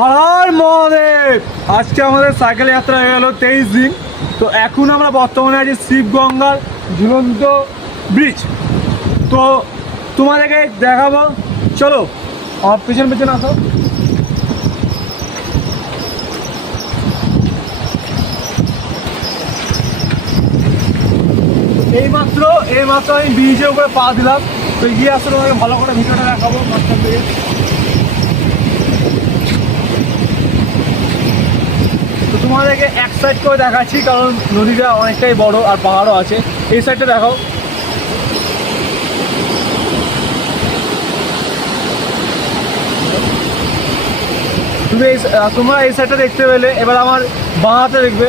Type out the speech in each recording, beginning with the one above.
হর মহাদেব। আজকে আমাদের সাইকেল যাত্রা হয়ে গেল 23 দিন। তো এখন আমরা বর্তমানে আছি শিবগঙ্গার ঝুলন্ত ব্রিজ। তো তোমাদেরকে দেখাবো, চলো আমার পেছন পেছন আসো। এইমাত্র আমি ব্রিজের উপরে পা দিলাম। তো গিয়ে আসলে তোমাকে ভালো করে ভিডিওটা দেখাবো মাঝখান থেকে। তো তোমাদেরকে এক সাইড করে দেখাচ্ছি, কারণ নদীটা অনেকটাই বড় আর পাহাড়ও আছে। এই সাইডটা দেখাও। তোমরা এই সাইডটা দেখতে পেলে, এবার আমার বাঁ হাতে দেখবে।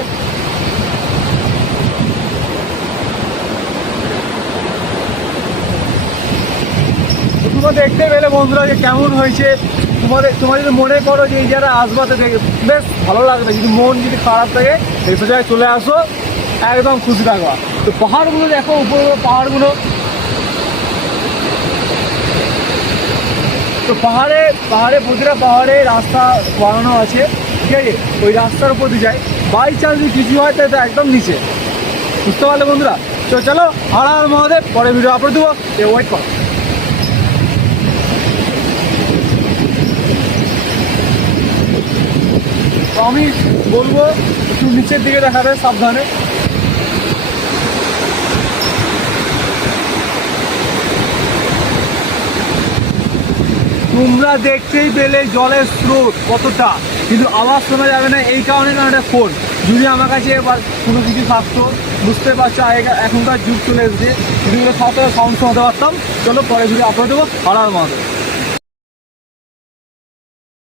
তোমরা দেখতে পেলে বন্ধুরা যে কেমন হয়েছে। তোমরা যদি মনে করো যে এই জায়গাটা আসবাতে দেখে বেশ ভালো লাগবে, যদি মন যদি খারাপ থাকে এইসব জায়গায় চলে আসো, একদম খুশি থাকবা। তো পাহাড়গুলো দেখো, উপরে পাহাড়গুলো। তো পাহাড়ে প্রতিটা পাহাড়ে রাস্তা বানানো আছে, ঠিক আছে? ওই রাস্তার উপর দিয়ে যায়, বাই চান্স যদি কিছু হয় তাহলে একদম নিচে। বুঝতে পারলে বন্ধুরা? তো চলো, হর হর মহাদেব। পরে ভিডিও আপলোড দেবো, ওয়েট কর। তো আমি বলবো একটু নিচের দিকে দেখাবে, সাবধানে। তোমরা দেখতেই পেলে জলের স্রোত কতটা, কিন্তু আওয়াজ শোনা যাবে না, এই কারণে একটা ফোন। যদি আমার কাছে এবার কোনো কিছু থাকতো, বুঝতে পারছো এখনকার যুগ চলে এসেছে, যদি থাকতো সাউন্ড শোনাতে পারতাম। চলো পরে যদি আপলোড দেবো। হর হর মহাদেব।